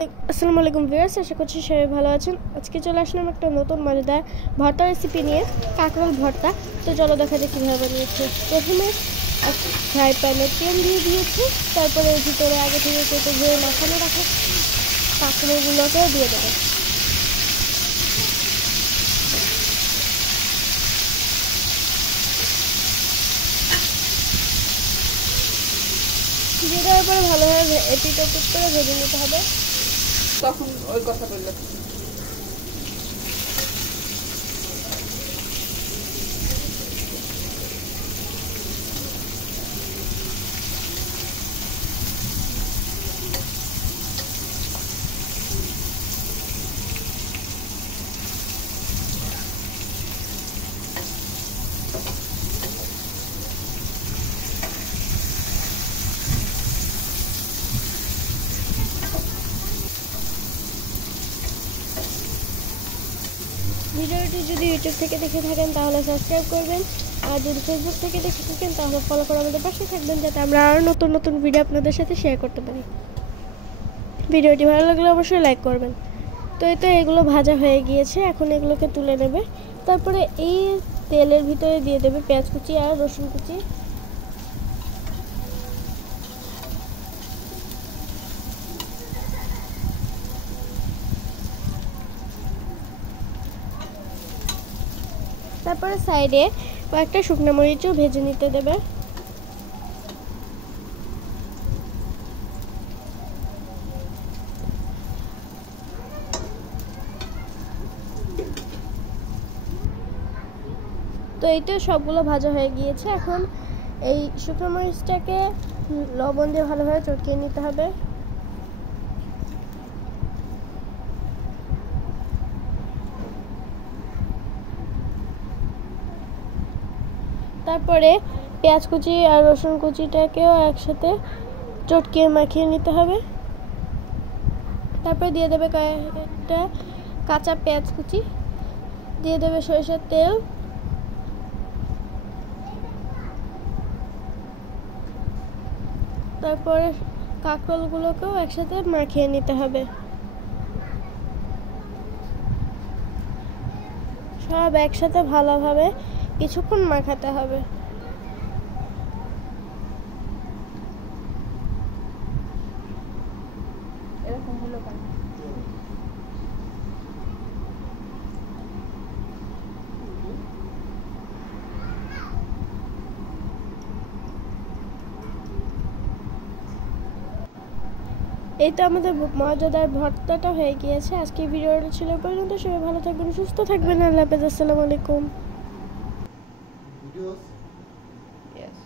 আসসালামু আলাইকুম ভিউয়ার্স, আশা করছি সবাই ভালো আছেন। আজকে চলে আসলাম একটা নতুন মজাদার ভর্তা রেসিপি নিয়ে, কাঁকরোল ভর্তা। তো চলো দেখা যাক কীভাবে বানিয়েছি। প্রথমে ফ্রাই প্যানে তেল দিয়ে দিয়েছি, তারপরে ভিতরে আগে থেকে কেটে ধুয়ে মাখানো রাখা কাঁকরোলগুলোকেও দিয়ে দেবো। দিয়ে দেওয়ার পরে ভালোভাবে এপিট ওপিট করে ভেজে নিতে হবে। তখন ওই কথা বললো। ভিডিওটি যদি ইউটিউব থেকে দেখে থাকেন তাহলে সাবস্ক্রাইব করবেন, আর যদি ফেসবুক থেকে দেখে থাকেন তাহলে ফলো করে আমাদের পাশে থাকবেন, যাতে আমরা আরও নতুন নতুন ভিডিও আপনাদের সাথে শেয়ার করতে পারি। ভিডিওটি ভালো লাগলে অবশ্যই লাইক করবেন। তো এই তো এগুলো ভাজা হয়ে গিয়েছে, এখন এগুলোকে তুলে নেবে। তারপরে এই তেলের ভিতরে দিয়ে দেবে পেঁয়াজ কুচি আর রসুন কুচি। তারপরে সাইডে কয়েকটা শুকনো মরিচও ভেজে নিতে দেবে। তো এই তো সবগুলো ভাজা হয়ে গিয়েছে। এখন এই শুকনো মরিচটাকে লবণ দিয়ে ভালোভাবে চটকিয়ে নিতে হবে। তারপরে পেঁয়াজ কুচি আর রসুন কুচিটাকেও একসাথে চটকিয়ে মাখিয়ে নিতে হবে। তারপরে দিয়ে দেবে কয়েকটা কাঁচা পেঁয়াজ কুচি, দিয়ে দেবে সরিষার তেল, তারপরে কাঁকরোলগুলোকেও একসাথে মাখিয়ে নিতে হবে। সব একসাথে ভালোভাবে কিছুক্ষণ মাখাতে হবে। এরকম হলো কেন? এই তো আমাদের মজাদার ভর্তাটা হয়ে গিয়েছে। আজকে ভিডিওটা ছিল পর্যন্ত। সবাই ভালো থাকবেন, সুস্থ থাকবেন। আল্লাহ হাফেজ, আসসালামু আলাইকুম। Yes.